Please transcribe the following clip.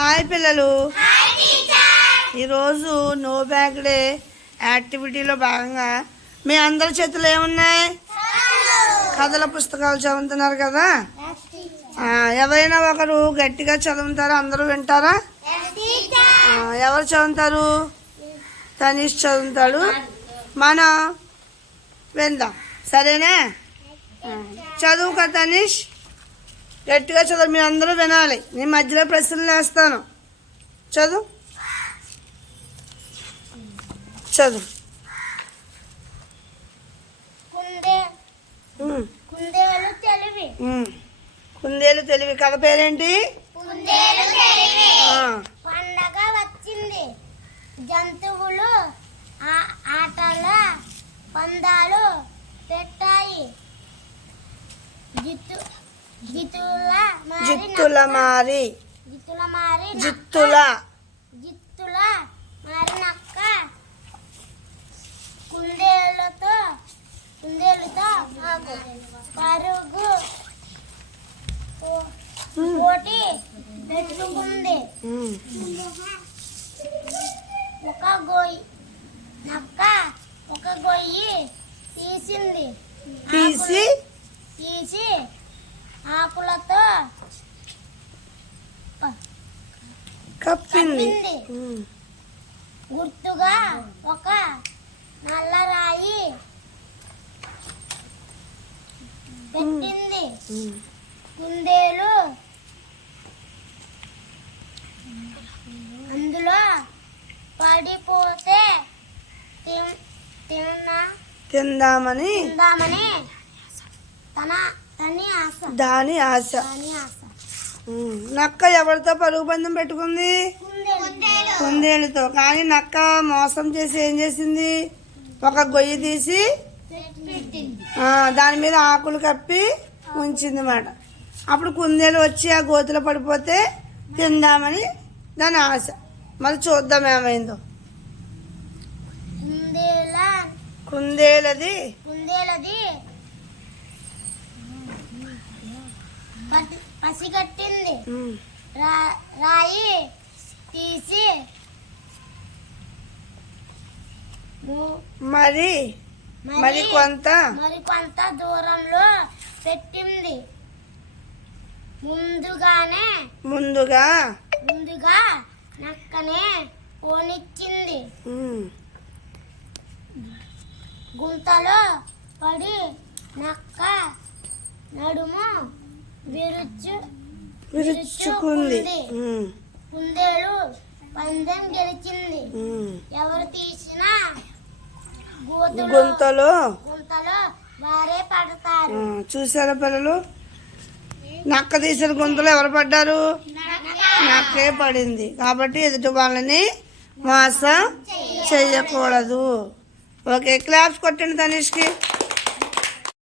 Hi పిల్లలు, ఈరోజు no bag day యాక్టివిటీలో భాగంగా మీ అందరి చేతులు ఏమున్నాయి? కథల పుస్తకాలు చదువుతున్నారు కదా. ఎవరైనా ఒకరు గట్టిగా చదువుతారా? అందరూ వింటారా? ఎవరు చదువుతారు? తనీష్ చదువుతాడు. మనం విందాం, సరేనా? చదువుకా తనీష్, గట్టిగా చదువు. మీరు అందరూ వినాలి. నేను మధ్యలో ప్రశ్నలు వేస్తాను. చదువు చదువు. కుందేలు తెలివి కథ పేరేంటి? పండగ వచ్చింది, జంతువులు ఆటల పందాలు పెట్టాయి. జిత్తుల మారి నక్క కుందేలుతో పరుగు పోటీ పెట్టుకుంది. నక్క ఒక గొయ్యి తీసి ఆకులతో కప్పింది. గుర్తుగా ఒక నల్లరాయి పెట్టింది. కుందేలు అందులో పడిపోతే తిందామని దాని ఆశ. నక్క ఎవరితో పరుగు పందెం పెట్టుకుంది? కుందేలుతో. కానీ నక్క మోసం చేసి ఏం చేసింది? ఒక గొయ్యి తీసి దాని మీద ఆకులు కప్పి ఉంచింది మాట. అప్పుడు కుందేలు వచ్చి ఆ గోతిలో పడిపోతే తిందామని దాని ఆశ. మరి చూద్దాం ఏమైందో. కుందేలది పసిగట్టింది. రాయి తీసి మరి కొంత దూరంలో పెట్టింది. ముందుగా నక్కనే పోనిచ్చింది. గుంతలో పడి నక్క నడుము విరుచుకుంది. కుందేలు పందెం గెలిచింది. ఎవరు తీసిన గుంతలో వారే పడతారు. చూసారా పిల్లలు? నక్క తీసిన గుంతలో ఎవరు పడ్డారు? నక్కే పడింది. కాబట్టి ఎదుటి వాళ్ళని మోసం చెయ్యకూడదు. ఓకే, క్లాప్స్ కొట్టండి తనీష్కి.